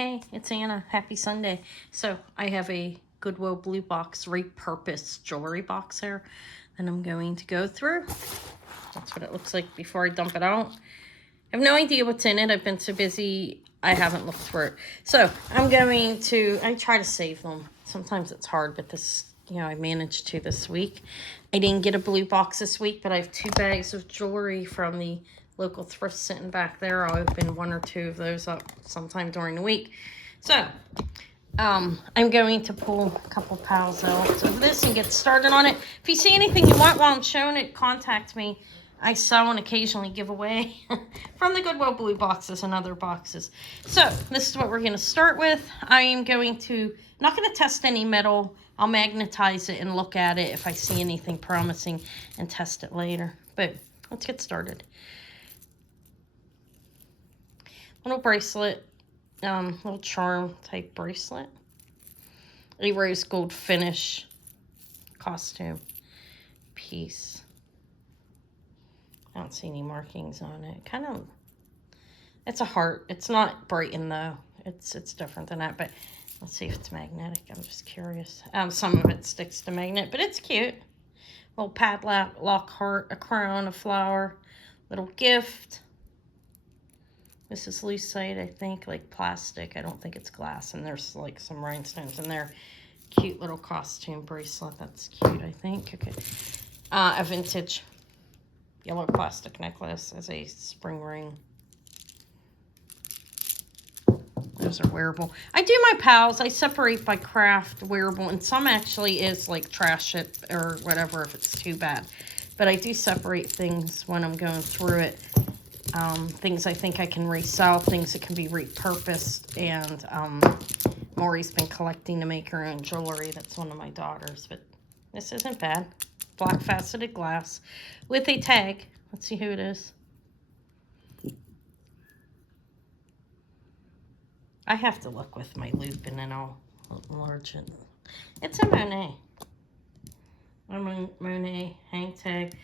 Hey, it's Anna. Happy Sunday. So I have a Goodwill blue box repurposed jewelry box here that I'm going to go through. That's what it looks like before I dump it out. I have no idea what's in it. I've been so busy, I haven't looked through it. So I try to save them. Sometimes it's hard, but this, I managed to this week. I didn't get a blue box this week, but I have 2 bags of jewelry from the local thrift sitting back there. I'll open 1 or 2 of those up sometime during the week. So, I'm going to pull a couple piles out of this and get started on it. If you see anything you want while I'm showing it, contact me. I sell and occasionally give away from the Goodwill blue boxes and other boxes. So, this is what we're going to start with. I am not going to test any metal. I'll magnetize it and look at it if I see anything promising and test it later. But let's get started. Little bracelet, little charm type bracelet. A rose gold finish costume piece. I don't see any markings on it. It's a heart. It's not brightened though. It's different than that, but let's see if it's magnetic. I'm just curious. Some of it sticks to magnet, but it's cute. Little padlock heart, a crown, a flower, little gift. This is lucite, I think, like plastic. I don't think it's glass, and there's like some rhinestones in there. Cute little costume bracelet. That's cute, I think. Okay. A vintage yellow plastic necklace as a spring ring. Those are wearable. I do my pals. I separate by craft, wearable, and some actually is like trash it or whatever if it's too bad. But I do separate things when I'm going through it. Things I think I can resell, things that can be repurposed, and Maury's been collecting to make her own jewelry. That's one of my daughters, but this isn't bad. Black faceted glass with a tag. Let's see who it is. I have to look with my loop and then I'll enlarge it. It's a Monet. Monet hang tag.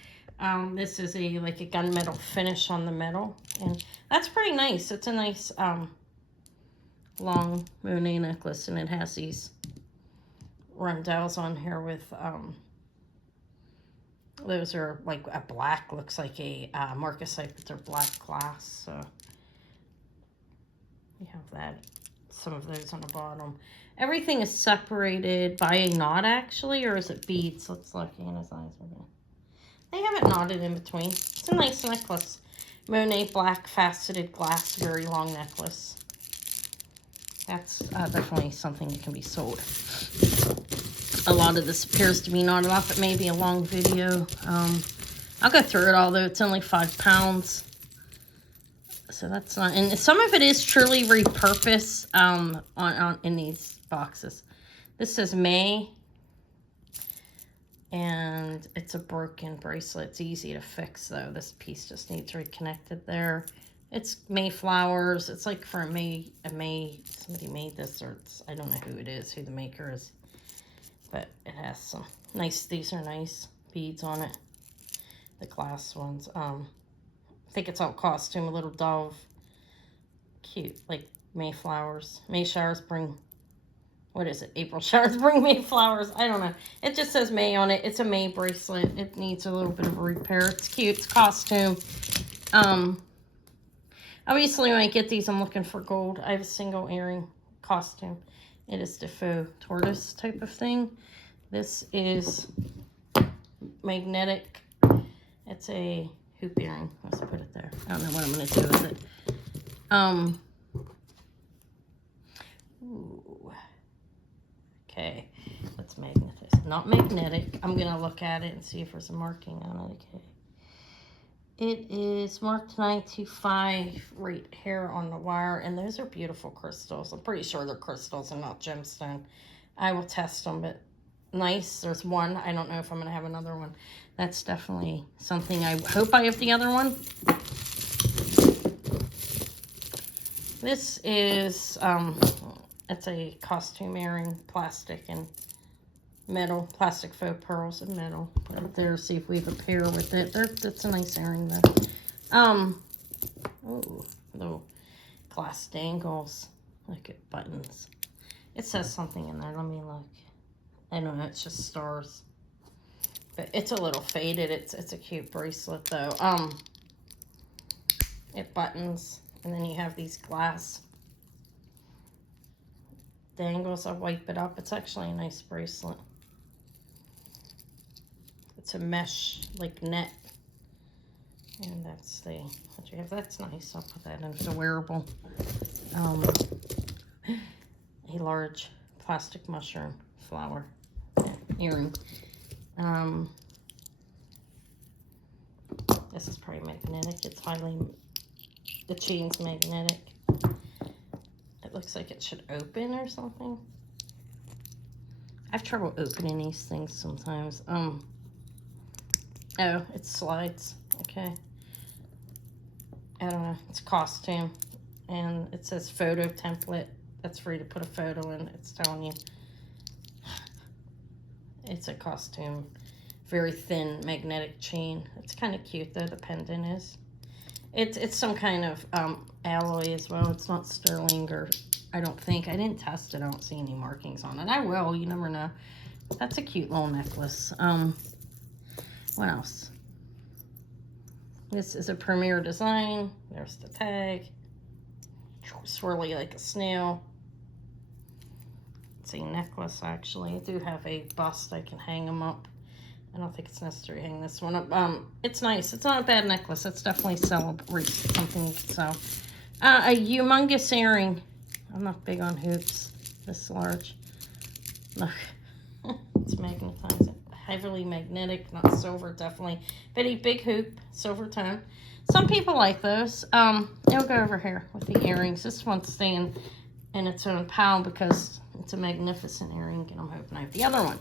This is like a gunmetal finish on the metal, and that's pretty nice. It's a nice long Monet necklace, and it has these rondelles on here with those are like a black, looks like a marcasite, but they're black glass. So you have that, some of those on the bottom. Everything is separated by a knot, actually, or is it beads? Let's look. Anna's eyes are there. They have it knotted in between. It's a nice necklace. Monet black faceted glass, very long necklace. That's definitely something that can be sold. A lot of this appears to be knotted off. It may be a long video. I'll go through it all, though. It's only 5 pounds. So that's not... And some of it is truly repurposed in these boxes. This says May. And it's a broken bracelet. It's easy to fix, though. This piece just needs reconnected there. It's Mayflowers. It's like for somebody made this, or I don't know who it is, who the maker is. But it has some nice, these are nice beads on it. The glass ones. I think it's all costume, a little dove. Cute, like Mayflowers. May showers bring... What is it? April showers bring May flowers. I don't know. It just says May on it. It's a May bracelet. It needs a little bit of a repair. It's cute. It's costume. Obviously, when I get these, I'm looking for gold. I have a single earring costume. It is the faux tortoise type of thing. This is magnetic. It's a hoop earring. Let's put it there. I don't know what I'm going to do with it. Ooh. Okay, let's magnetize. Not magnetic. I'm going to look at it and see if there's a marking on it. Okay. It is marked 925 right here on the wire, and those are beautiful crystals. I'm pretty sure they're crystals and not gemstone. I will test them, but nice. There's one. I don't know if I'm going to have another one. That's definitely something. I hope I have the other one. This is... it's a costume earring, plastic and metal, plastic faux pearls and metal. Put it there, see if we have a pair with it. That's a nice earring though. Oh, little glass dangles. Look at buttons. It says something in there. Let me look. I don't know. It's just stars. But it's a little faded. It's a cute bracelet though. It buttons, and then you have these glass dangles. I'll wipe it up. It's actually a nice bracelet. It's a mesh like net, and that's the what you have. That's nice. I'll put that in as a wearable. A large plastic mushroom flower earring. This is probably magnetic. It's the chain's magnetic. It looks like it should open or something. I have trouble opening these things sometimes. Oh, it slides. Okay. I don't know. It's costume. And it says photo template. That's free to put a photo in. It's telling you. It's a costume. Very thin magnetic chain. It's kind of cute though, the pendant is. It's some kind of alloy as well. It's not sterling, or I don't think. I didn't test it. I don't see any markings on it. I will. You never know. That's a cute little necklace. What else? This is a Premier design. There's the tag. Swirly like a snail. It's a necklace, actually. I do have a bust. I can hang them up. I don't think it's necessary to hang this one up. It's nice. It's not a bad necklace. It's definitely celebrates something. So, a humongous earring. I'm not big on hoops this large. Look, it's magnetized. Heavily magnetic, not silver, definitely. But a big hoop, silver tone. Some people like those. I'll go over here with the earrings. This one's staying in its own pile because it's a magnificent earring, and I'm hoping I have the other one.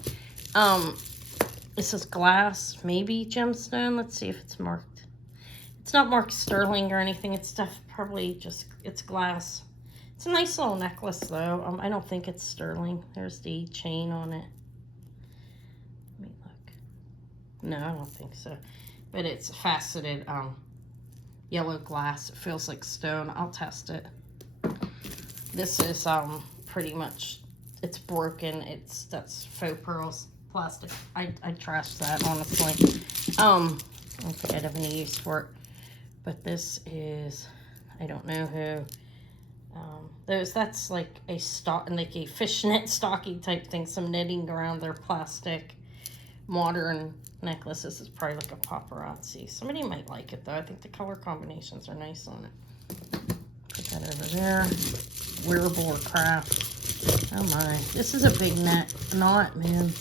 This is glass, maybe gemstone. Let's see if it's marked. It's not marked sterling or anything. It's probably just, it's glass. It's a nice little necklace though. I don't think it's sterling. There's the chain on it. Let me look. No, I don't think so. But it's faceted yellow glass. It feels like stone. I'll test it. This is pretty much, it's broken. That's faux pearls. Plastic. I trashed that, honestly. I don't think I'd have any use for it. But this is, I don't know who. That's like a fishnet stocking type thing. Some knitting around their plastic modern necklace. This is probably like a paparazzi. Somebody might like it though. I think the color combinations are nice on it. Put that over there. Wearable or craft. Oh my. This is a big knot, man.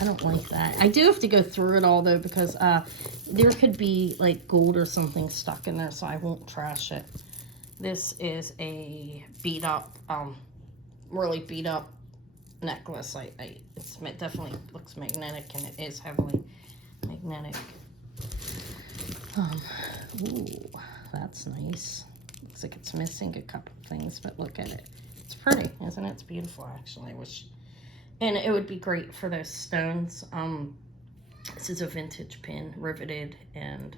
I don't like that. I do have to go through it all though, because there could be like gold or something stuck in there, so I won't trash it. This is a beat up, really beat up necklace. It definitely looks magnetic, and it is heavily magnetic. Ooh, that's nice. Looks like it's missing a couple things, but look at it. It's pretty, isn't it? It's beautiful, actually. And it would be great for those stones. This is a vintage pin, riveted, and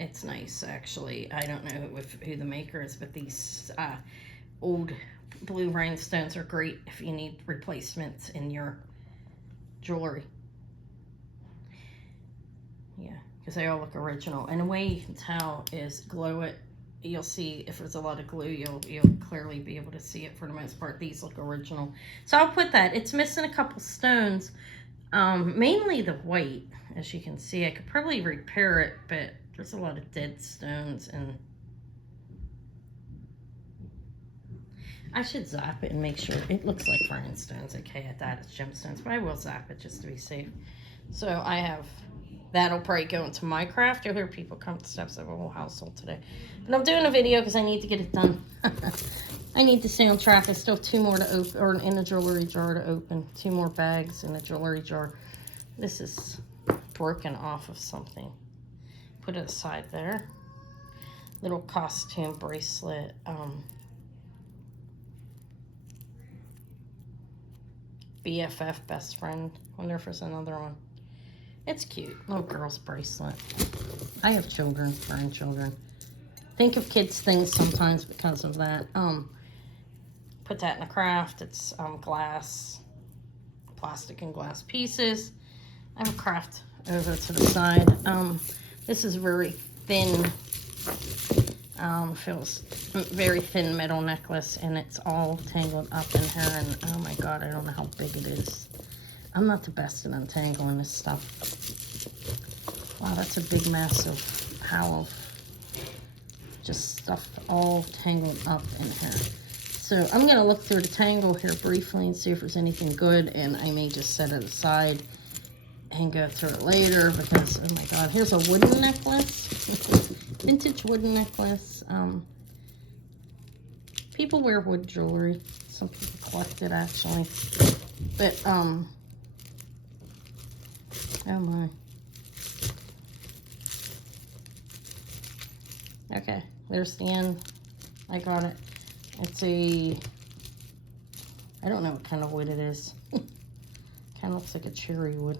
it's nice, actually. I don't know who the maker is, but these old blue rhinestones are great if you need replacements in your jewelry. Yeah, because they all look original. And the way you can tell is glow it. You'll see if there's a lot of glue, you'll clearly be able to see it for the most part. These look original. So I'll put that. It's missing a couple stones, mainly the white, as you can see. I could probably repair it, but there's a lot of dead stones, and I should zap it and make sure. It looks like rhinestones. Okay, at that it's gemstones, but I will zap it just to be safe. So I have, that'll probably go into my craft. You'll hear people come to steps of a whole household today. But I'm doing a video because I need to get it done. I need to stay on track. I still have 2 more to open, or in a jewelry jar to open. 2 more bags in a jewelry jar. This is broken off of something. Put it aside there. Little costume bracelet. BFF, best friend. Wonder if there's another one. It's cute. Little girl's bracelet. I have children, grandchildren. think of kids' things sometimes because of that. Put that in a craft. It's glass, plastic and glass pieces. I have a craft over to the side. This is very thin, feels very thin metal necklace, and it's all tangled up in here, and oh my god, I don't know how big it is. I'm not the best at untangling this stuff. Wow, that's a big mess of how just stuff all tangled up in here. So I'm going to look through the tangle here briefly and see if there's anything good, and I may just set it aside and go through it later because, oh my god, here's a wooden necklace. Vintage wooden necklace. People wear wood jewelry. Some people collect it, actually. But, oh my. Okay, there's the end. I got it. It's a, I don't know what kind of wood it is. Kind of looks like a cherry wood.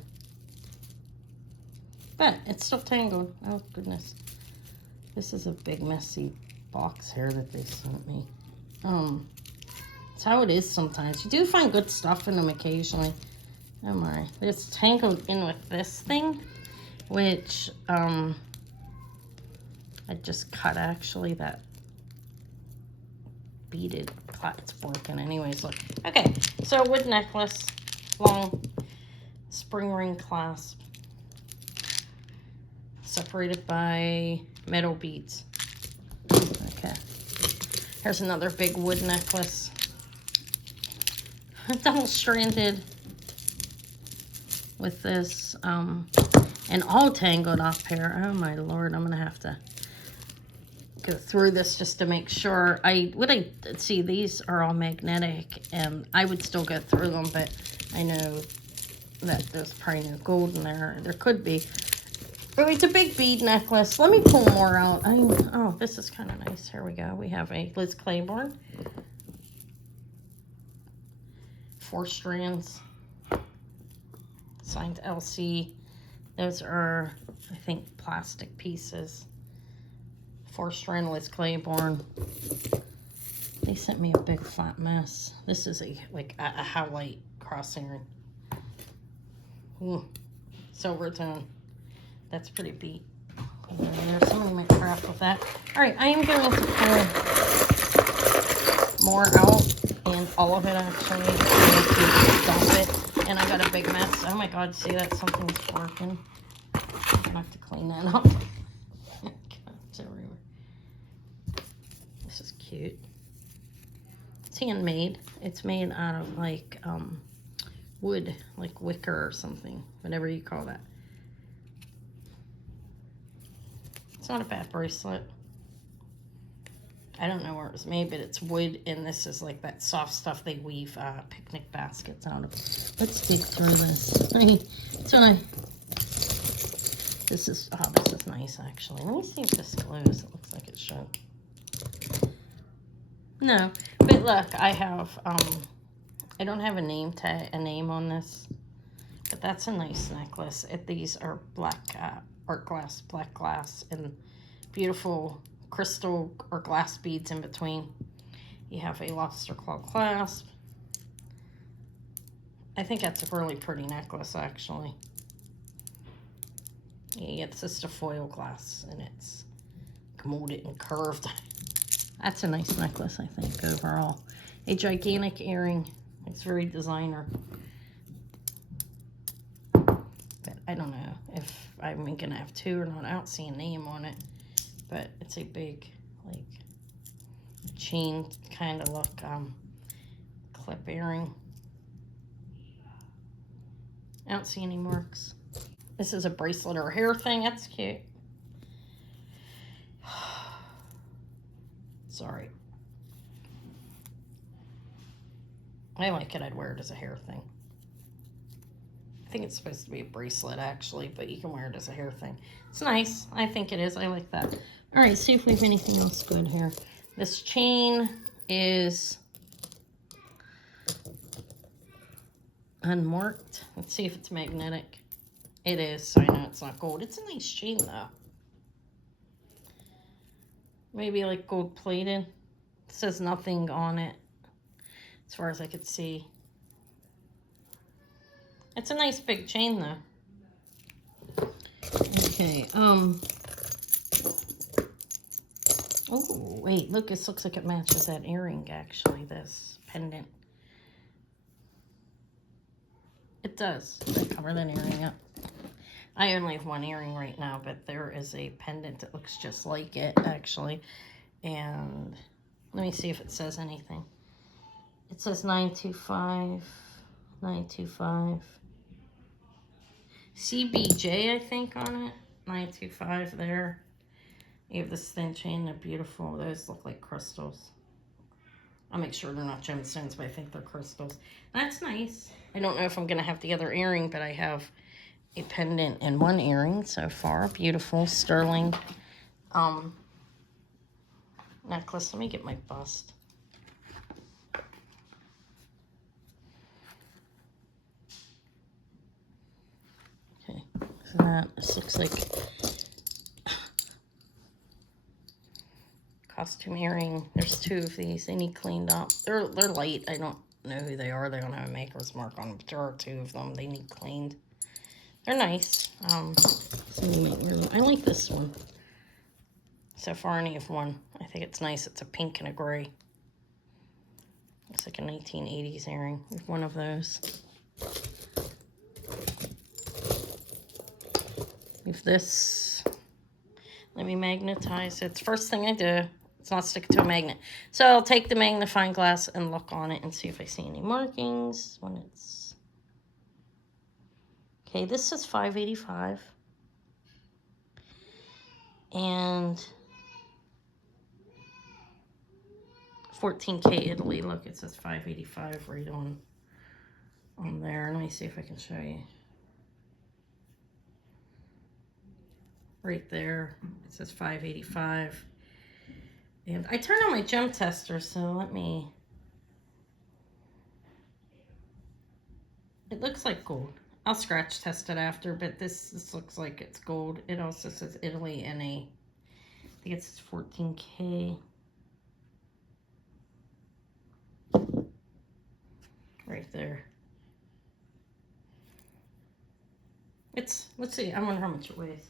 But it's still tangled. Oh, goodness. This is a big, messy box here that they sent me. It's how it is sometimes. You do find good stuff in them occasionally. Oh, my. It's tangled in with this thing, which, I just cut, actually, that beaded, it's broken anyways, look. Okay, so wood necklace, long spring ring clasp, separated by metal beads. Okay, here's another big wood necklace, double-stranded with this, and all tangled up here. Oh my lord, I'm gonna have to go through this just to make sure. See, these are all magnetic, and I would still go through them, but I know that there's probably no gold in there. There could be. But it's a big bead necklace. Let me pull more out. Oh, this is kind of nice. Here we go. We have a Liz Claiborne. 4 strands. Signed LC. Those are, I think, plastic pieces. 4-strand Liz Claiborne. They sent me a big flat mess. This is a highlight crosshair. Silver tone. That's pretty beat. There's somebody might craft with that. All right, I am going to pull more out, and all of it actually. Dump it, and I got a big mess. Oh my god, see that? Something's working. I'm gonna have to clean that up. It's everywhere. This is cute. It's handmade. It's made out of like wood, like wicker or something, whatever you call that. It's not a bad bracelet. I don't know where it was made, but it's wood, and this is like that soft stuff they weave picnic baskets out of. Let's dig through this. This is nice, actually. Let me see if this glows. It looks like it should. No, but look, I have, I don't have a name on this, but that's a nice necklace. These are black art glass, black glass, and beautiful crystal or glass beads in between. You have a lobster claw clasp. I think that's a really pretty necklace, actually. Yeah, it's just a foil glass, and it's molded and curved. That's a nice necklace, I think, overall. A gigantic earring. It's very designer. But I don't know if I'm going to have 2 or not. I don't see a name on it. But it's a big, like, chain kind of look, clip earring. I don't see any marks. This is a bracelet or hair thing. That's cute. Sorry. I like it. I'd wear it as a hair thing. I think it's supposed to be a bracelet, actually, but you can wear it as a hair thing. It's nice. I think it is. I like that. All right, see if we have anything else good here. This chain is unmarked. Let's see if it's magnetic. It is, so I know it's not gold. It's a nice chain, though. Maybe like gold plated. It says nothing on it as far as I could see. It's a nice big chain though. Okay, oh wait, look, this looks like it matches that earring actually, this pendant. It does. I cover that earring up. I only have one earring right now, but there is a pendant that looks just like it actually. And let me see if it says anything. It says 925, 925. CBJ, I think, on it. 925 there. You have this thin chain. They're beautiful. Those look like crystals. I'll make sure they're not gemstones, but I think they're crystals. That's nice. I don't know if I'm going to have the other earring, but I have a pendant and one earring so far. Beautiful sterling necklace. Let me get my bust. Okay, so that, this looks like costume earring. There's two of these. They need cleaned up. They're light. I don't know who they are. They don't have a maker's mark on them, but there are two of them. They need cleaned. They're nice. I like this one. So far, I only have one. I think it's nice. It's a pink and a gray. Looks like a 1980s earring. We have one of those. We have this. Let me magnetize it. It's the first thing I do. It's not sticking to a magnet. So I'll take the magnifying glass and look on it and see if I see any markings when it's... Okay, this is $5.85. And 14K Italy. Look, it says $5.85 right on there. Let me see if I can show you. Right there, it says $5.85. And I turned on my gem tester, so let me... It looks like gold. I'll scratch test it after, but this looks like it's gold. It also says Italy and I think it says 14K. Right there. It's, let's see, I wonder how much it weighs.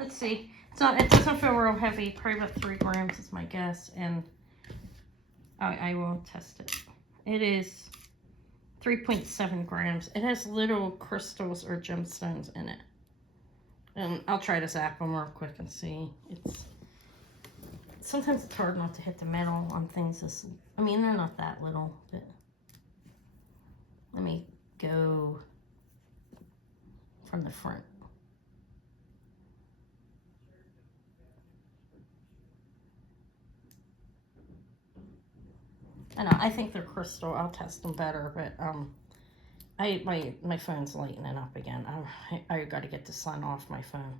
Let's see. It's not, it doesn't feel real heavy. Probably about 3 grams is my guess. And I will test it. It is 3.7 grams. It has little crystals or gemstones in it. And I'll try to zap them real quick and see. Sometimes it's hard not to hit the metal on things this, I mean, they're not that little, but let me go from the front. I know, I think they're crystal. I'll test them better, but my phone's lighting up again. I got to get the sun off my phone.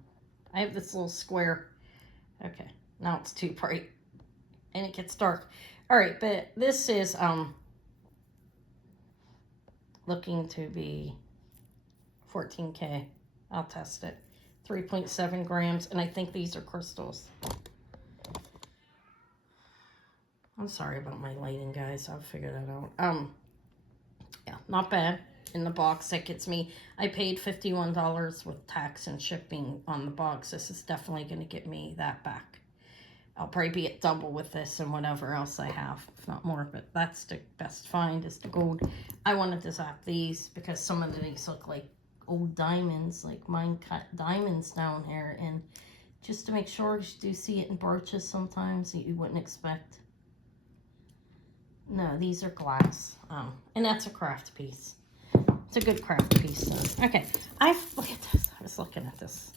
I have this little square. Okay, now it's too bright, and it gets dark. All right, but this is looking to be 14K. I'll test it. 3.7 grams, and I think these are crystals. I'm sorry about my lighting, guys. I'll figure that out. Yeah, not bad. In the box, that gets me, I paid $51 with tax and shipping on the box. This is definitely going to get me that back. I'll probably be at double with this and whatever else I have, if not more, but that's the best find is the gold. I wanted to zap these because some of these look like old diamonds, like mine cut diamonds down here, and just to make sure, you do see it in birches sometimes that you wouldn't expect. No, these are glass, and that's a craft piece. It's a good craft piece, though. Okay, look at this. I was looking at this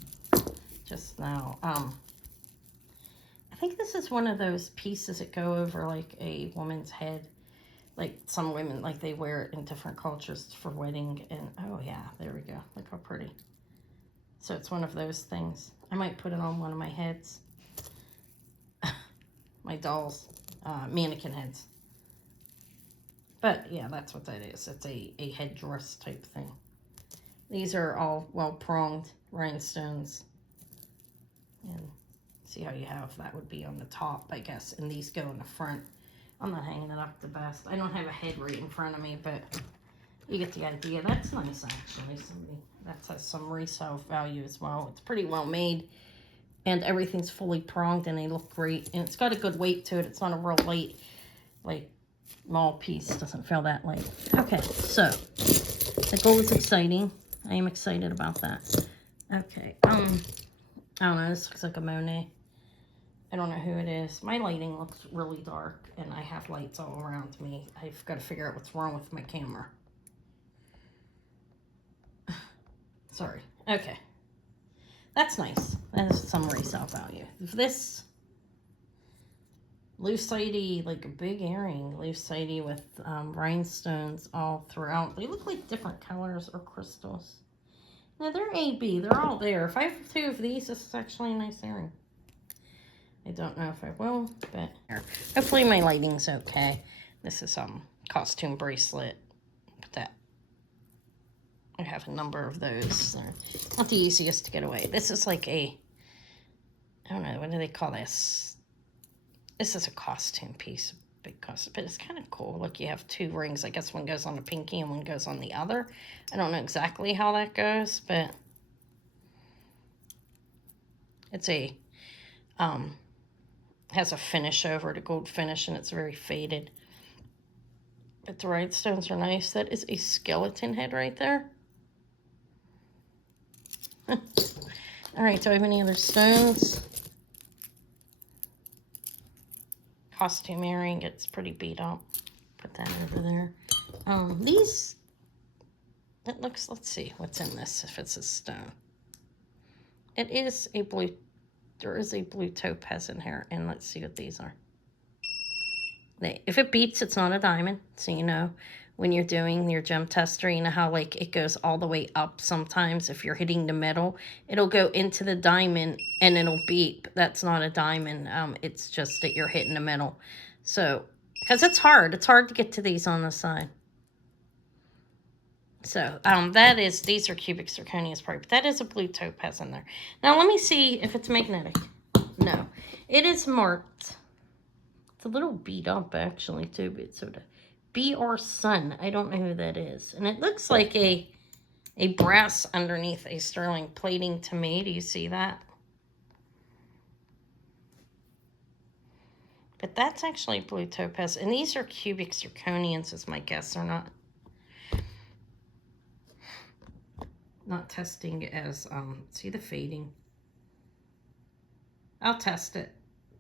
just now. I think this is one of those pieces that go over like a woman's head. Like some women, like they wear it in different cultures for wedding. And oh yeah, there we go. Look how pretty. So it's one of those things. I might put it on one of my heads. My dolls, mannequin heads. But yeah, that's what that is. It's a headdress type thing. These are all well pronged rhinestones. And See how you have, that would be on the top, I guess, and these go in the front. I'm not hanging it up the best. I don't have a head right in front of me, but you get the idea. That's nice, actually. That has some resale value as well. It's pretty well made, and everything's fully pronged, and they look great. And it's got a good weight to it. It's not a real light, like, small piece. Doesn't feel that light. Okay, so the gold is exciting. I am excited about that. Okay, I don't know. This looks like a Monet. I don't know who it is. My lighting looks really dark, and I have lights all around me. I've got to figure out what's wrong with my camera. Sorry. Okay. That's nice. That is some resale value. This lucite, like a big earring, lucite with rhinestones all throughout. They look like different colors or crystals. No, they're AB. They're all there. If I have 2 of these, this is actually a nice earring. I don't know if I will, but hopefully my lighting's okay. This is costume bracelet. Put that. I have a number of those. They're not the easiest to get away. This is like a, I don't know, what do they call this? This is a costume piece, big costume, but it's kind of cool. Look, you have 2 rings. I guess one goes on the pinky and one goes on the other. I don't know exactly how that goes, but it's a, has a finish over it, a gold finish, and it's very faded. But the rhinestones are nice. That is a skeleton head right there. All right, do I have any other stones? Costume earring, it's pretty beat up. Put that over there. These, it looks, let's see what's in this, if it's a stone. It is a blue, there is a blue topaz in here, and let's see what these are. If it beats, it's not a diamond, so you know when you're doing your gem tester, you know how like it goes all the way up sometimes. If you're hitting the metal, it'll go into the diamond and it'll beep. That's not a diamond. It's just that you're hitting the metal. So, because it's hard to get to these on the side. So, that is, these are cubic zirconias part, but that is a blue topaz in there. Now, let me see if it's magnetic. No, it is marked. It's a little beat up, actually, too, but it's sort of BR Sun. I don't know who that is. And it looks like a brass underneath a sterling plating to me. Do you see that? But that's actually blue topaz. And these are cubic zirconians, is my guess. They're not testing as, see the fading? I'll test it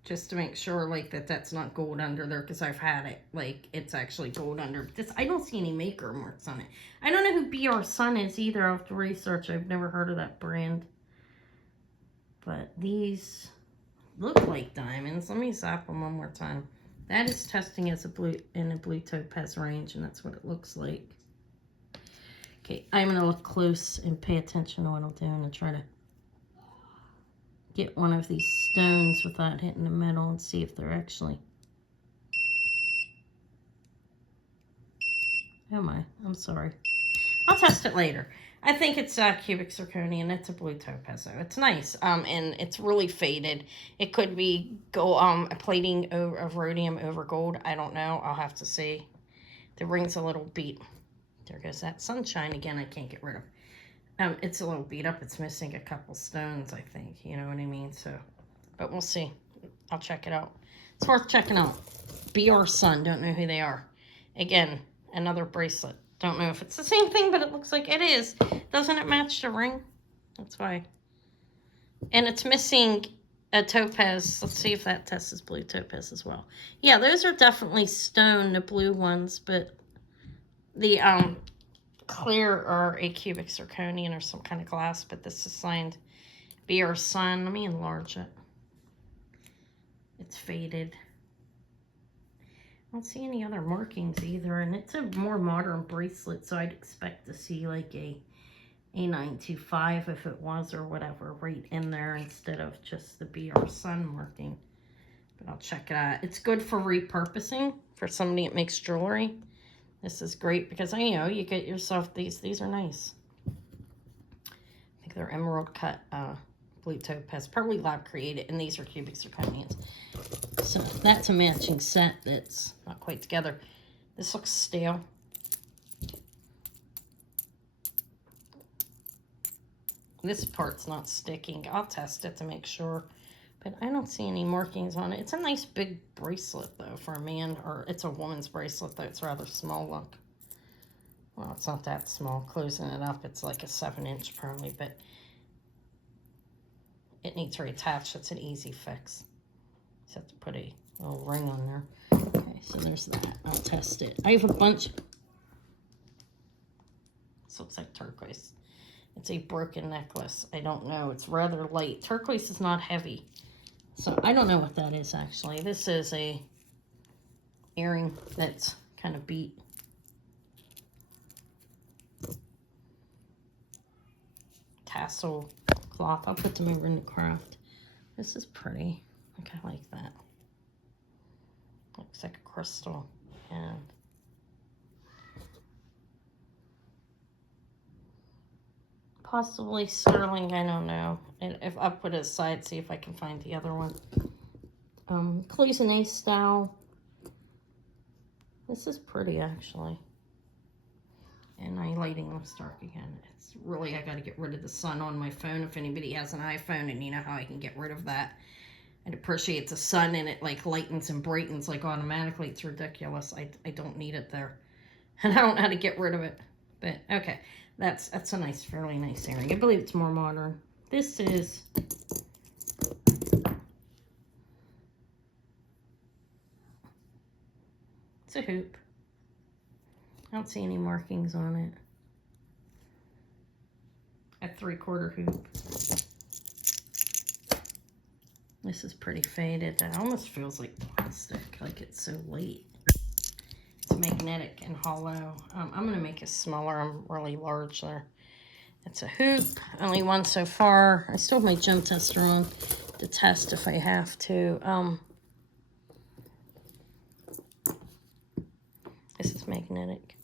just to make sure, like, that's not gold under there, because I've had it, like, it's actually gold under. But this, I don't see any maker marks on it. I don't know who BR Sun is either. I'll have to research. I've never heard of that brand. But these look like diamonds. Let me zap them one more time. That is testing as a blue, in a blue topaz range, and that's what it looks like. Okay, I'm going to look close and pay attention to what I'm doing and try to get one of these stones without hitting the metal and see if they're actually... Oh my, I'm sorry. I'll test it later. I think it's cubic zirconian. It's a blue topaz. It's nice, and it's really faded. It could be a plating of rhodium over gold. I don't know. I'll have to see. The ring's a little beat. There goes that sunshine again. I can't get rid of. It's a little beat up. It's missing a couple stones, I think. You know what I mean? So, but we'll see. I'll check it out. It's worth checking out. BR Sun. Don't know who they are. Again, another bracelet. Don't know if it's the same thing, but it looks like it is. Doesn't it match the ring? That's why. And it's missing a topaz. Let's see if that test is blue topaz as well. Yeah, those are definitely stone, the blue ones, but the clear are a cubic zirconian or some kind of glass, but this is signed BR Sun. Let me enlarge it. It's faded. I don't see any other markings either, and it's a more modern bracelet, so I'd expect to see like a 925 if it was, or whatever, right in there instead of just the BR Sun marking. But I'll check it out. It's good for repurposing for somebody that makes jewelry. This is great because, you know, you get yourself these are nice. I think they're emerald cut blue topaz, probably lab created, and these are cubic zirconians. So that's a matching set that's not quite together. This looks stale. This part's not sticking. I'll test it to make sure, but I don't see any markings on it. It's a nice big bracelet though for a man, or it's a woman's bracelet though. It's rather small look. Well, it's not that small. Closing it up, it's like a 7-inch probably, but it needs reattached. It's an easy fix. Just have to put a little ring on there. Okay, so there's that. I'll test it. I have a bunch. This looks like turquoise. It's a broken necklace. I don't know. It's rather light. Turquoise is not heavy. So I don't know what that is actually. This is a earring that's kind of beat. Tassel cloth. I'll put them over in the craft. This is pretty. Like, I like that. Looks like a crystal. And possibly sterling, I don't know. And if I'll put it aside, see if I can find the other one. Cloisonne style. This is pretty actually. And my lighting looks dark again. It's really, I gotta get rid of the sun on my phone. If anybody has an iPhone and you know how I can get rid of that. It appreciates the sun and it like lightens and brightens like automatically. It's ridiculous. I don't need it there. And I don't know how to get rid of it. But okay, that's a nice, fairly nice earring. I believe it's more modern. This is it's a hoop. I don't see any markings on it. A 3/4 hoop. This is pretty faded. It almost feels like plastic, like it's so light. It's magnetic and hollow. I'm going to make it smaller. I'm really large there. It's a hoop. Only one so far. I still have my gem tester on to test if I have to. This is magnetic.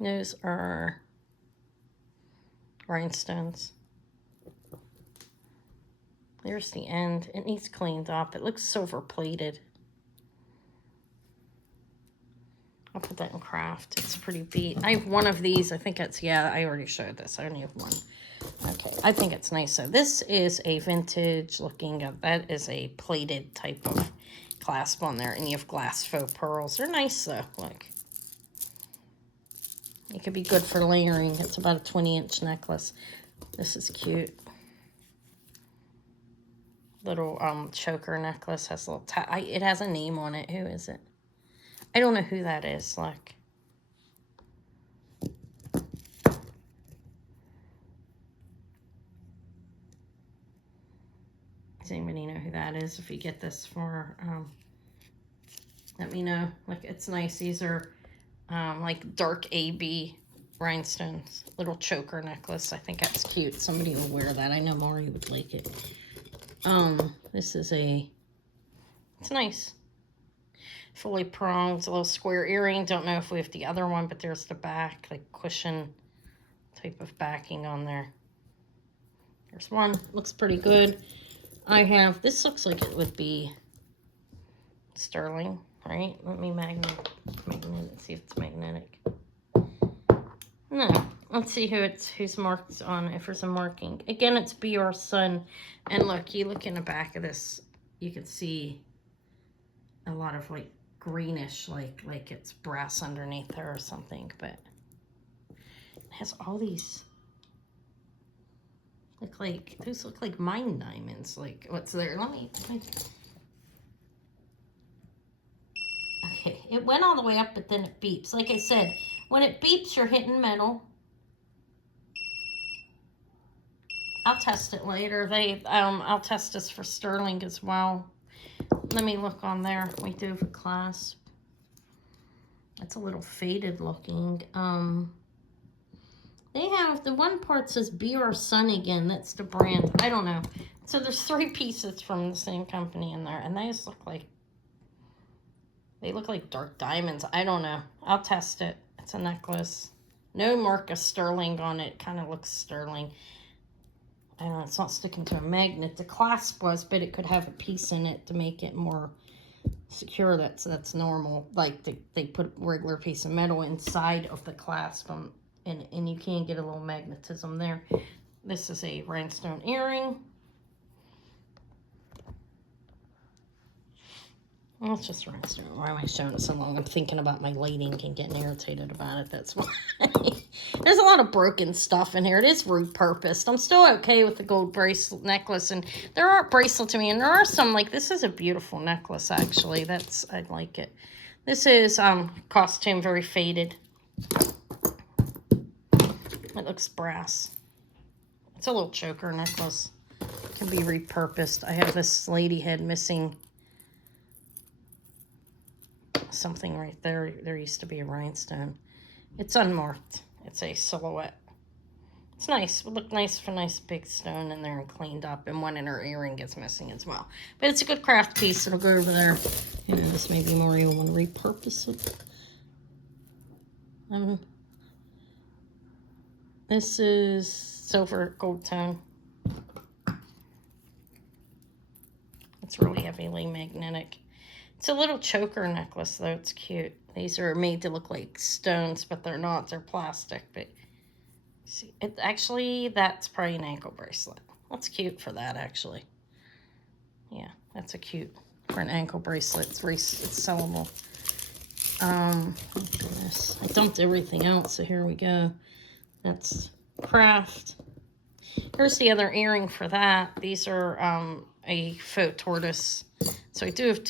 Those are rhinestones. There's the end. It needs cleaned up. It looks silver plated. I'll put that in craft. It's pretty beat. I have one of these. I think it's, yeah, I already showed this. I only have one. Okay, I think it's nice. So this is a vintage looking, that is a plated type of clasp on there. And you have glass faux pearls. They're nice though, look. It could be good for layering. It's about a 20-inch necklace. This is cute. Little choker necklace. Has a little it has a name on it. Who is it? I don't know who that is. Look. Does anybody know who that is? If you get this for, let me know. Look, it's nice. These are like dark AB rhinestones. Little choker necklace. I think that's cute. Somebody will wear that. I know Mari would like it. This is it's nice. Fully pronged, a little square earring. Don't know if we have the other one, but there's the back, like cushion type of backing on there. There's one. Looks pretty good. I have, this looks like it would be sterling, right? Let me magnet it, see if it's magnetic. No. Let's see who's marked on, if there's a marking. Again, it's Be Our Sun. And look, you look in the back of this, you can see a lot of like greenish, like it's brass underneath there or something, but it has all these, those look like mine diamonds. Like, what's there? Let me okay, it went all the way up, but then it beeps. Like I said, when it beeps, you're hitting metal. I'll test it later. I'll test this for sterling as well. Let me look on there. We do have a clasp. It's a little faded looking. They have, the one part says Be Our Sun again. That's the brand. I don't know. So there's 3 pieces from the same company in there. And they just look like, they look like dark diamonds. I don't know. I'll test it. It's a necklace. No mark of sterling on it. Kind of looks sterling. I don't know, it's not sticking to a magnet. The clasp was, but it could have a piece in it to make it more secure. That's normal. Like they put a regular piece of metal inside of the clasp, and you can get a little magnetism there. This is a rhinestone earring. Well, it's just rhinestone. Why am I showing it so long? I'm thinking about my lighting and getting irritated about it. That's why. There's a lot of broken stuff in here. It is repurposed. I'm still okay with the gold bracelet necklace. And there are bracelets to me. And there are some, like, this is a beautiful necklace, actually. I like it. This is costume, very faded. It looks brass. It's a little choker necklace. It can be repurposed. I have this lady head missing something right there. There used to be a rhinestone. It's unmarked. It's a silhouette. It's nice. It would look nice if a nice big stone in there and cleaned up, and one in her earring gets missing as well. But it's a good craft piece. It'll go over there. You know, this may be more you'll want to repurpose it. This is silver gold tone. It's really heavily magnetic. It's a little choker necklace, though. It's cute. These are made to look like stones, but they're not. They're plastic. But see, actually, that's probably an ankle bracelet. That's cute for that, actually. Yeah, that's a cute for an ankle bracelet. It's sellable. Oh goodness, I dumped everything out, so here we go. That's craft. Here's the other earring for that. These are a faux tortoise. So I do have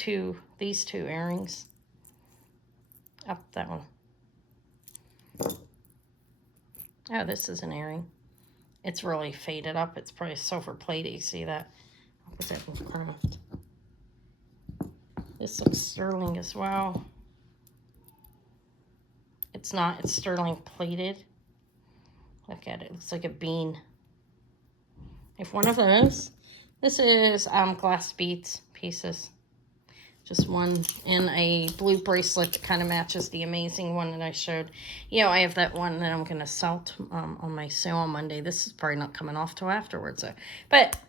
these two earrings. Up that one. Oh, this is an earring. It's really faded up. It's probably silver plated. You see that? I'll put that in craft. This looks sterling as well. It's not. It's sterling plated. Look at it. It looks like a bean. I have one of those. This is glass beads pieces. Just one in a blue bracelet that kind of matches the amazing one that I showed. Yeah, I have that one that I'm going to sell on my sale on Monday. This is probably not coming off till afterwards, though. But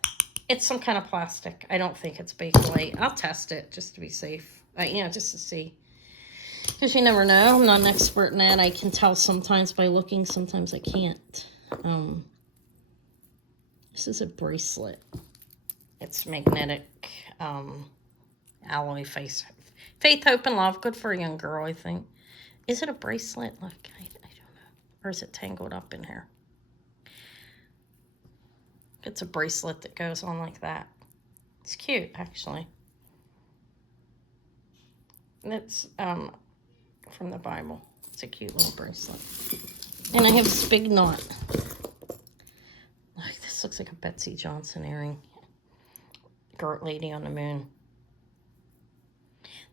it's some kind of plastic. I don't think it's Bakelite. I'll test it just to be safe. You know, just to see. Because you never know. I'm not an expert in that. I can tell sometimes by looking. Sometimes I can't. This is a bracelet. It's magnetic. Alloy face. Faith, hope, and love. Good for a young girl, I think. Is it a bracelet? Look, I don't know. Or is it tangled up in here? It's a bracelet that goes on like that. It's cute, actually. And it's from the Bible. It's a cute little bracelet. And I have this big knot. Like, this looks like a Betsy Johnson earring. Girt lady on the moon.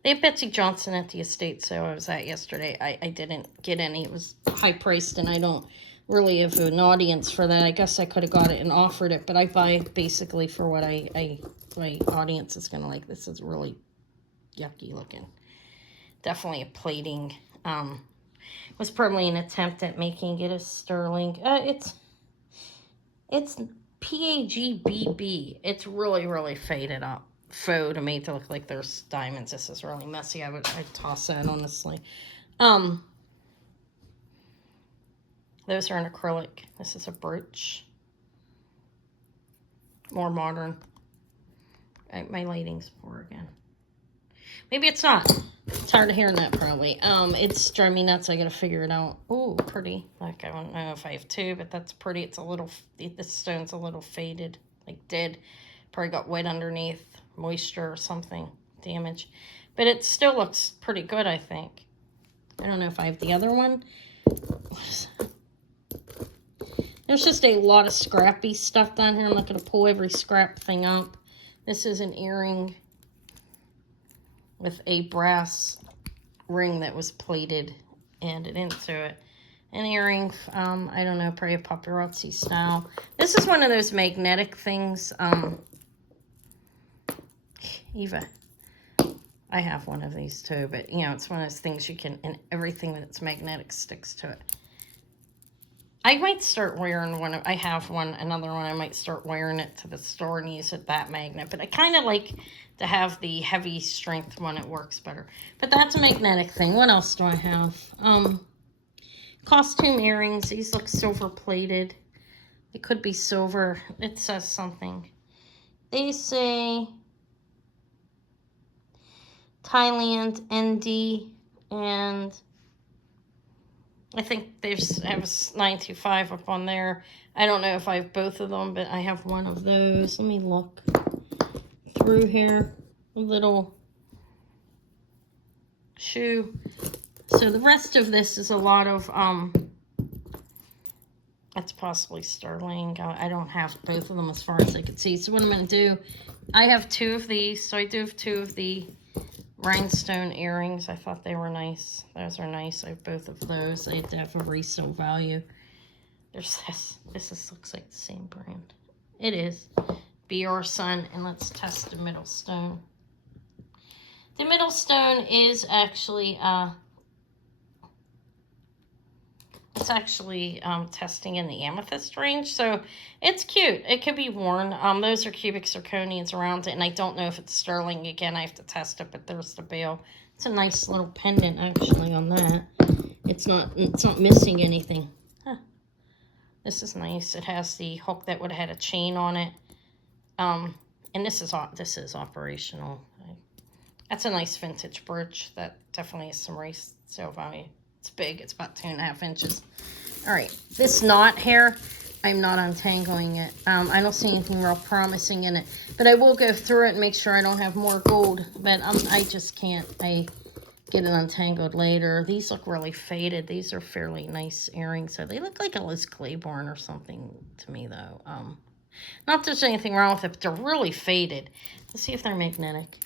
They have Betsy Johnson at the estate sale I was at yesterday. I didn't get any. It was high priced, and I don't really have an audience for that. I guess I could have got it and offered it, but I buy basically for what my audience is going to like. This is really yucky looking. Definitely a plating. Was probably an attempt at making it a sterling. It's PAGBB. It's really, really faded up. Faux to me to look like there's diamonds. This is really messy. I'd toss that, honestly. Those are an acrylic. This is a brooch. More modern. My lighting's poor again. Maybe it's not. It's hard of hearing that, probably. It's driving me nuts. I gotta figure it out. Oh, pretty. Like, I don't know if I have two, but that's pretty. It's a little, this stone's a little faded. Like, dead. Probably got wet underneath. Moisture or something. Damage. But it still looks pretty good, I think. I don't know if I have the other one. There's just a lot of scrappy stuff down here. I'm not going to pull every scrap thing up. This is an earring with a brass ring that was plated and into it. An earring, I don't know, probably a paparazzi style. This is one of those magnetic things. Eva, I have one of these too, but you know, it's one of those things you can, and everything that's magnetic sticks to it. I might start wearing one. I have another one. I might start wearing it to the store and use it that magnet. But I kind of like to have the heavy strength one. It works better. But that's a magnetic thing. What else do I have? Costume earrings. These look silver plated. It could be silver. It says something. They say Thailand, ND, and I think they have a 925 up on there. I don't know if I have both of them, but I have one of those. Let me look through here. A little shoe. So the rest of this is a lot of, that's possibly sterling. I don't have both of them as far as I can see. So what I'm going to do, I have two of these. So I do have two of the rhinestone earrings. I thought they were nice. Those are nice. I have both of those. They have a resale value. There's this. This looks like the same brand. It is. Be Your Son. And let's test the middle stone. The middle stone is actually, it's actually testing in the amethyst range. So it's cute. It could be worn. Those are cubic zirconians around it. And I don't know if it's sterling. Again, I have to test it, but there's the bail. It's a nice little pendant actually on that. It's not missing anything. Huh. This is nice. It has the hook that would have had a chain on it. And this is operational. That's a nice vintage brooch. That definitely has some resale value. It's big. It's about 2.5 inches. All right. This knot here, I'm not untangling it. I don't see anything real promising in it. But I will go through it and make sure I don't have more gold. But I just can't. I get it untangled later. These look really faded. These are fairly nice earrings. So they look like a Liz Claiborne or something to me, though. Not that there's anything wrong with it, but they're really faded. Let's see if they're magnetic.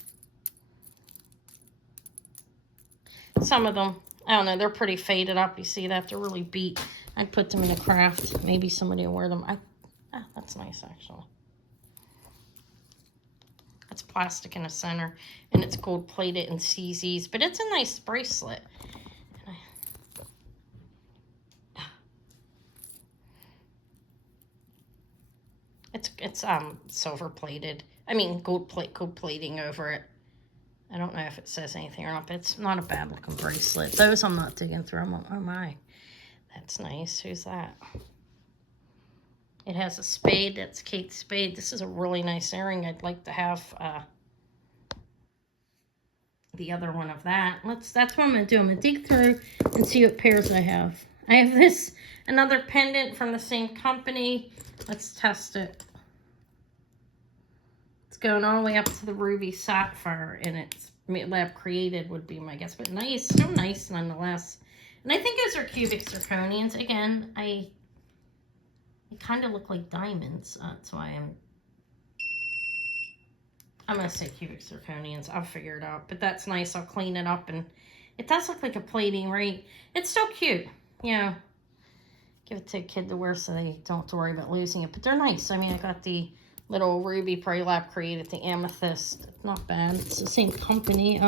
Some of them, I don't know, they're pretty faded up. You see that? They're really beat. I'd put them in a craft. Maybe somebody will wear them. That's nice, actually. It's plastic in the center, and it's gold plated and CZs, but it's a nice bracelet. It's silver plated. I mean gold plating over it. I don't know if it says anything or not, but it's not a bad looking bracelet. Those I'm not digging through. Oh my, that's nice. Who's that? It has a spade. That's Kate Spade. This is a really nice earring. I'd like to have the other one of that. That's what I'm gonna do. I'm gonna dig through and see what pairs I have. I have this, another pendant from the same company. Let's test it. It's going all the way up to the ruby sapphire, and it's lab created would be my guess, but nice, so nice nonetheless. And I think those are cubic zirconians. Again, they kind of look like diamonds. That's why I'm gonna say cubic zirconians. I'll figure it out, but that's nice. I'll clean it up, and it does look like a plating, right? It's so cute. You know, give it to a kid to wear so they don't have to worry about losing it. But they're nice. I mean, I got the little ruby Prey Lab created, the amethyst. Not bad. It's the same company.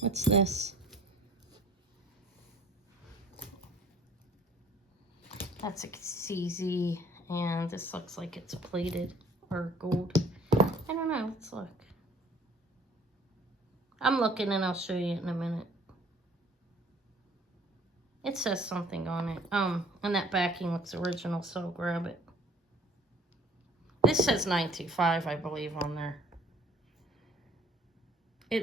What's this? That's a CZ, and this looks like it's plated or gold. I don't know. Let's look. I'm looking, and I'll show you in a minute. It says something on it. And that backing looks original, so I'll grab it. This says 925, I believe, on there.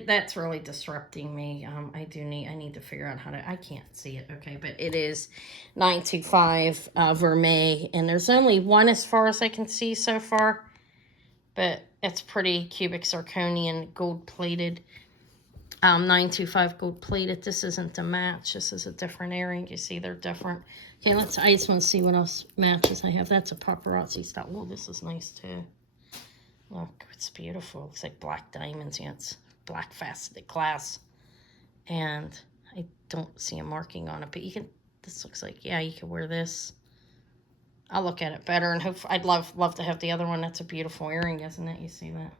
That's really disrupting me. I need to figure out how to, I can't see it, okay, but it is 925 Vermeil, and there's only one as far as I can see so far, but it's pretty cubic zirconian, gold-plated, 925 gold-plated. This isn't a match. This is a different earring. You see, they're different. Okay, I just want to see what else matches I have. That's a paparazzi style. Oh, this is nice, too. Look, it's beautiful. Looks like black diamonds. Yeah, it's black faceted glass. And I don't see a marking on it, but this looks like, yeah, you could wear this. I'll look at it better, and hopefully, I'd love to have the other one. That's a beautiful earring, isn't it? You see that?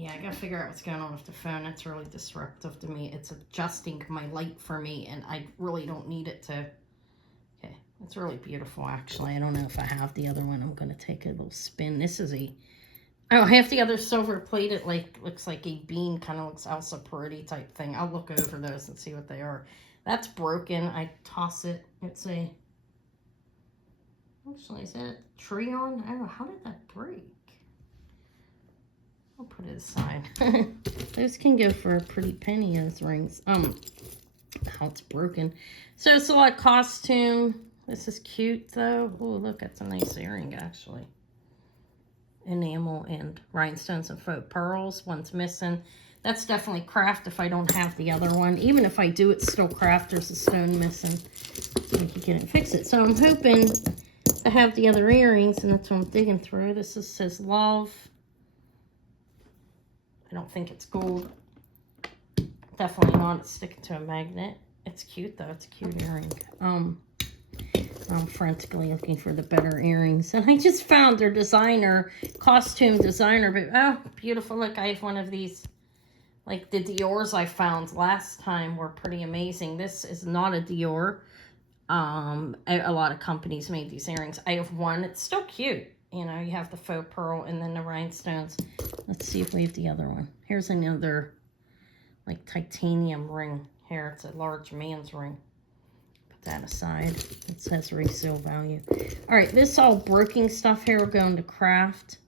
Yeah, I gotta figure out what's going on with the phone. It's really disruptive to me. It's adjusting my light for me, and I really don't need it to. Okay, it's really beautiful, actually. I don't know if I have the other one. I'm gonna take a little spin. This is a. Oh, half the other silver plated, like, looks like a bean, kind of looks Elsa Perotti type thing. I'll look over those and see what they are. That's broken. I toss it. It's a. Actually, is that a tree on? I don't know. How did that break? I'll put it aside. Those can go for a pretty penny as rings. How it's broken. So it's a lot of costume. This is cute though. Oh, look, that's a nice earring actually. Enamel and rhinestones and faux pearls. One's missing. That's definitely craft if I don't have the other one. Even if I do, it's still craft. There's a stone missing. I can get it and fix it. So I'm hoping to have the other earrings, and that's what I'm digging through. This says love. I don't think it's gold. Definitely not. It's sticking to a magnet. It's cute though. It's a cute earring. I'm frantically looking for the better earrings, and I just found their designer, costume designer. But oh, beautiful! Look, I have one of these. Like the Dior's I found last time were pretty amazing. This is not a Dior. A lot of companies made these earrings. I have one. It's still cute. You know, you have the faux pearl and then the rhinestones. Let's see if we have the other one. Here's another, like, titanium ring. Here, it's a large man's ring. Put that aside. It says resale value. All right, this all broken stuff here. We're going to craft.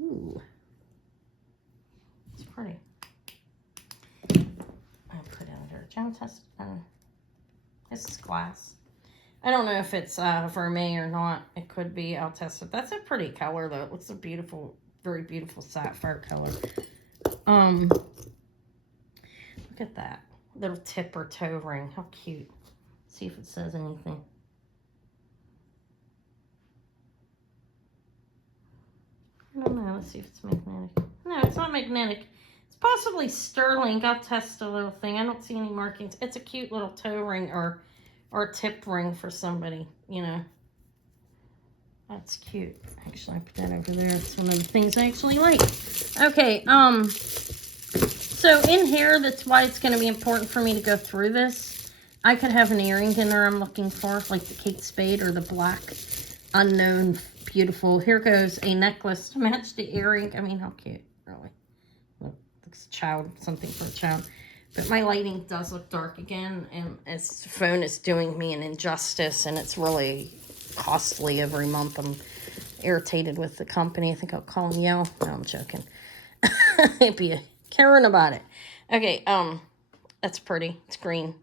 Ooh. It's pretty. I'll put it under. Gem test. This is glass. I don't know if it's vermeil or not. It could be. I'll test it. That's a pretty color, though. It looks a beautiful, very beautiful sapphire color. Look at that. Little tip or toe ring. How cute. See if it says anything. I don't know. Let's see if it's magnetic. No, it's not magnetic. It's possibly sterling. I'll test a little thing. I don't see any markings. It's a cute little toe ring or a tip ring for somebody, you know. That's cute. Actually, I put that over there. It's one of the things I actually like. Okay, so in here, that's why it's going to be important for me to go through this. I could have an earring in there I'm looking for, like the Kate Spade or the black unknown beautiful. Here goes a necklace to match the earring. I mean, how cute, really. Look, looks child, something for a child. But my lighting does look dark again, and this phone is doing me an injustice, and it's really costly every month. I'm irritated with the company. I think I'll call and yell. No, I'm joking. I'd be a Karen about it. Okay, that's pretty. It's green,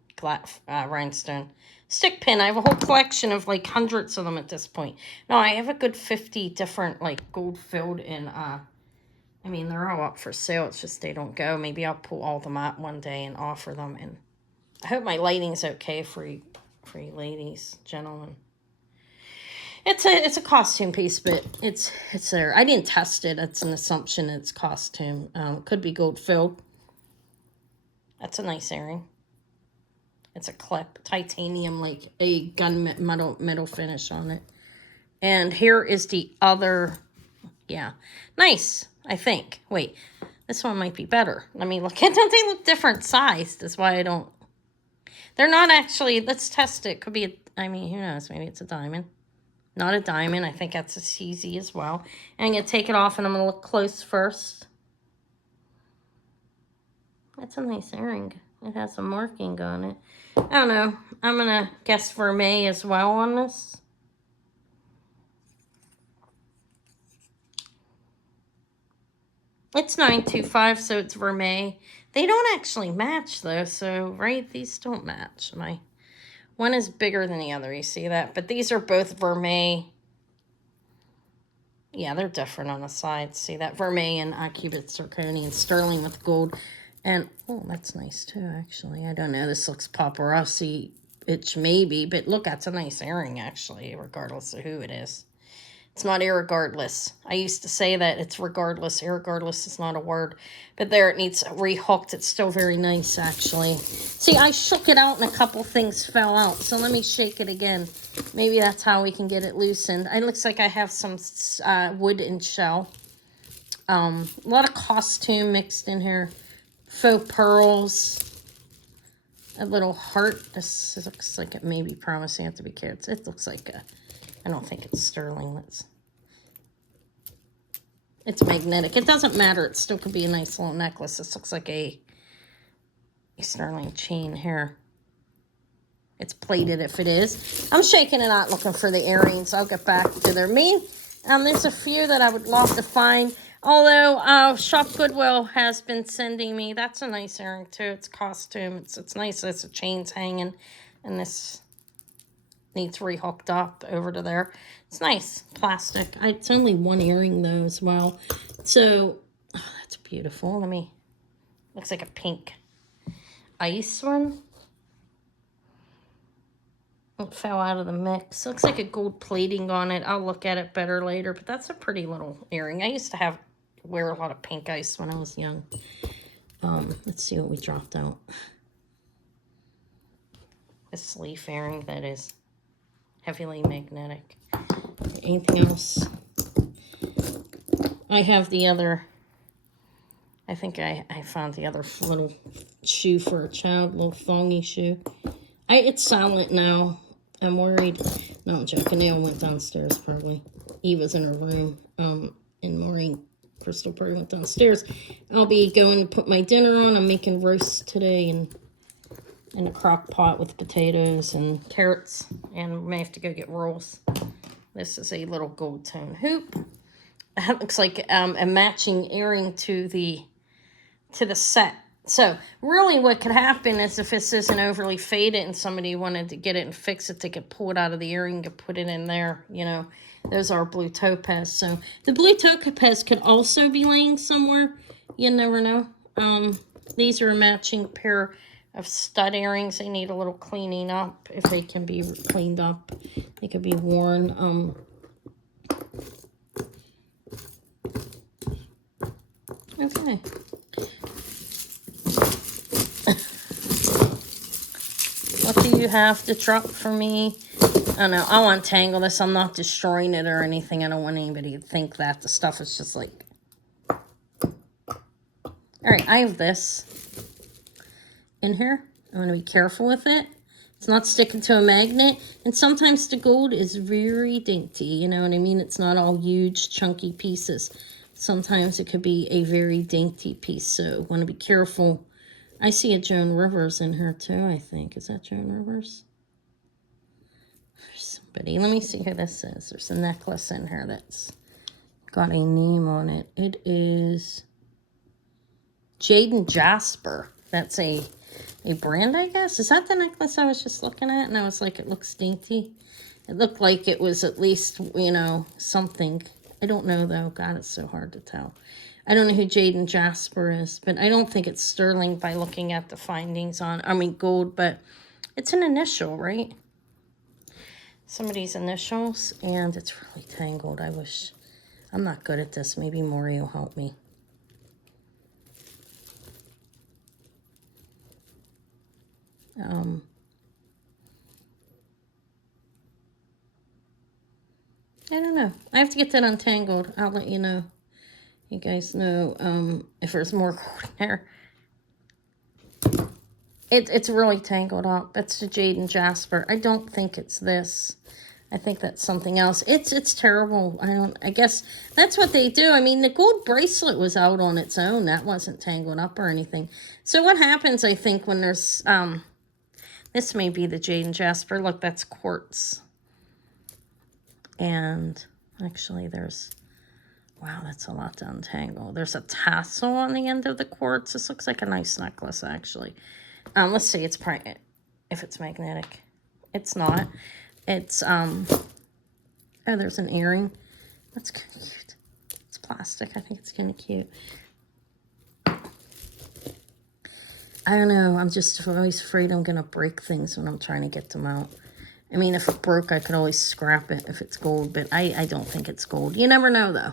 rhinestone. Stick pin. I have a whole collection of like hundreds of them at this point. No, I have a good 50 different like gold filled in I mean, they're all up for sale. It's just they don't go. Maybe I'll pull all them out one day and offer them. And I hope my lighting's okay for you ladies, gentlemen. It's a costume piece, but it's there. I didn't test it. It's an assumption it's costume. It could be gold filled. That's a nice earring. It's a clip, titanium, like a gun metal finish on it. And here is the other. Yeah, nice. I think. Wait, this one might be better. Let me look. Don't they look different sized? That's why I don't. They're not actually. Let's test it. Could be. I mean, who knows? Maybe it's a diamond. Not a diamond. I think that's a CZ as well. And I'm gonna take it off, and I'm gonna look close first. That's a nice earring. It has a marking on it. I don't know. I'm gonna guess vermeil as well on this. It's 925, so it's vermeil. They don't actually match, though, so, right? These don't match. One is bigger than the other, you see that? But these are both vermeil. Yeah, they're different on the sides. See that? Vermeil and cubic zirconia sterling with gold. And, oh, that's nice, too, actually. I don't know. This looks paparazzi-ish, maybe. But, look, that's a nice earring, actually, regardless of who it is. It's not irregardless. I used to say that it's regardless. Irregardless is not a word. But there, it needs rehooked. It's still very nice, actually. See, I shook it out and a couple things fell out. So let me shake it again. Maybe that's how we can get it loosened. It looks like I have some wood and shell. A lot of costume mixed in here. Faux pearls. A little heart. This looks like it may be promising it to be carrots. It looks like a, I don't think it's sterling. It's magnetic. It doesn't matter. It still could be a nice little necklace. This looks like a sterling chain here. It's plated if it is. I'm shaking it out looking for the earrings. I'll get back to their mean. There's a few that I would love to find. Although Shop Goodwill has been sending me. That's a nice earring too. It's costume. It's nice. It's a chain's hanging. And this needs rehooked up over to there. It's nice. Plastic. It's only one earring though as well. So, oh, that's beautiful. Looks like a pink ice one. It fell out of the mix. Looks like a gold plating on it. I'll look at it better later, but that's a pretty little earring. I used to wear a lot of pink ice when I was young. Let's see what we dropped out. This leaf earring that is heavily magnetic. Anything else? I have the other, I think I found the other little shoe for a child, little thongy shoe. It's silent now. I'm worried. No, I'm joking. They all went downstairs probably. Eva's in her room. And Maureen, Crystal probably went downstairs. I'll be going to put my dinner on. I'm making roast today and in a crock pot with potatoes and carrots. And we may have to go get rolls. This is a little gold tone hoop. That looks like a matching earring to the set. So, really what could happen is if this isn't overly faded and somebody wanted to get it and fix it, they could pull it out of the earring and put it in there, you know. Those are blue topaz. So, the blue topaz could also be laying somewhere. You never know. These are a matching pair of stud earrings. They need a little cleaning up. If they can be cleaned up, they could be worn. Okay. What do you have to drop for me? I don't know. I'll untangle this. I'm not destroying it or anything. I don't want anybody to think that. The stuff is just like... Alright, I have this in here. I'm going to be careful with it. It's not sticking to a magnet. And sometimes the gold is very dainty. You know what I mean? It's not all huge, chunky pieces. Sometimes it could be a very dainty piece. So, want to be careful. I see a Joan Rivers in here too, I think. Is that Joan Rivers? There's somebody. Let me see who this is. There's a necklace in here that's got a name on it. It is Jade and Jasper. That's a brand, I guess. Is that the necklace I was just looking at? And I was like, it looks dainty. It looked like it was at least, you know, something. I don't know, though. God, it's so hard to tell. I don't know who Jade and Jasper is, but I don't think it's sterling by looking at the findings on, gold, but it's an initial, right? Somebody's initials, and it's really tangled. I'm not good at this. Maybe Maury will help me. I don't know. I have to get that untangled. I'll let you know. You guys know if there's more gold in there. It's really tangled up. That's the Jade and Jasper. I don't think it's this. I think that's something else. It's terrible. I guess that's what they do. I mean, the gold bracelet was out on its own. That wasn't tangled up or anything. So what happens, I think, when there's this may be the Jade and Jasper. Look, that's quartz. And actually there's... Wow, that's a lot to untangle. There's a tassel on the end of the quartz. This looks like a nice necklace, actually. Let's see. It's probably, if it's magnetic. It's not. It's, oh, there's an earring. That's kind of cute. It's plastic. I think it's kind of cute. I don't know. I'm just always afraid I'm going to break things when I'm trying to get them out. I mean, if it broke, I could always scrap it if it's gold, but I don't think it's gold. You never know, though.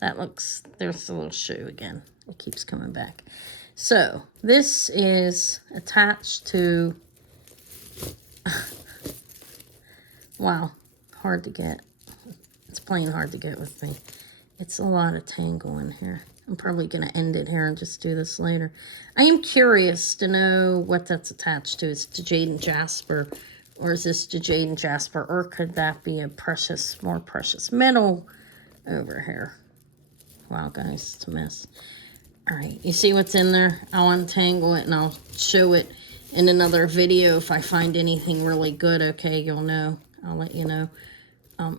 That looks, there's the little shoe again. It keeps coming back. So, this is attached to, wow, hard to get. It's plain hard to get with me. It's a lot of tangle in here. I'm probably going to end it here and just do this later. I am curious to know what that's attached to. Is it to Jade and Jasper? Or is this to Jade and Jasper? Or could that be a precious, more precious metal over here? Wow, guys, it's a mess. All right, you see what's in there? I'll untangle it and I'll show it in another video if I find anything really good. Okay, you'll know. I'll let you know.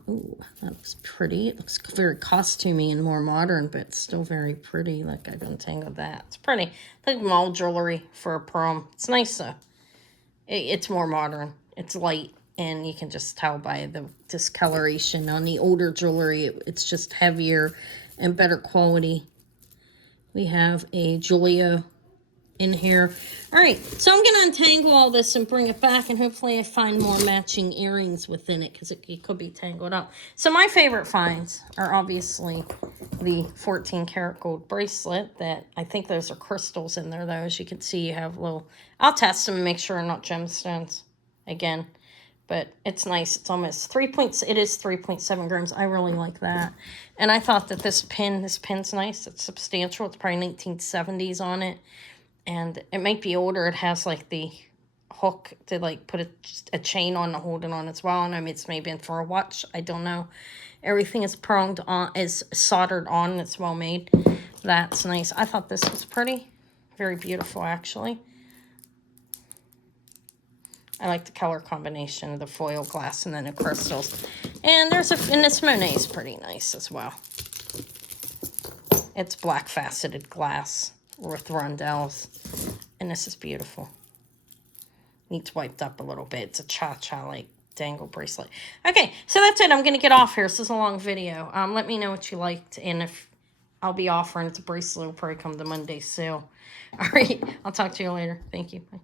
Ooh, that looks pretty. It looks very costumey and more modern, but still very pretty. Like, I've untangled that. It's pretty. Like mall jewelry for a prom. It's nice, though. It's more modern. It's light, and you can just tell by the discoloration. On the older jewelry, it's just heavier and better quality. We have a Julio in here. All right, so I'm going to untangle all this and bring it back, and hopefully I find more matching earrings within it, because it could be tangled up. So my favorite finds are obviously the 14 karat gold bracelet. That I think those are crystals in there, though. As you can see, you have little... I'll test them and make sure they're not gemstones again. But it's nice. It's almost 3.7 grams. I really like that. And I thought that this pin's nice. It's substantial. It's probably 1970s on it. And it might be older. It has like the hook to like put a chain on to hold it on as well. And I mean, it's maybe for a watch. I don't know. Everything is pronged on, is soldered on. It's well made. That's nice. I thought this was pretty. Very beautiful, actually. I like the color combination of the foil glass and then the crystals. And and this Monet is pretty nice as well. It's black faceted glass with rondelles. And this is beautiful. Needs wiped up a little bit. It's a cha-cha like dangle bracelet. Okay, so that's it. I'm going to get off here. This is a long video. Let me know what you liked. And if I'll be offering, it's a bracelet. It'll probably come to Monday's sale. All right, I'll talk to you later. Thank you. Bye.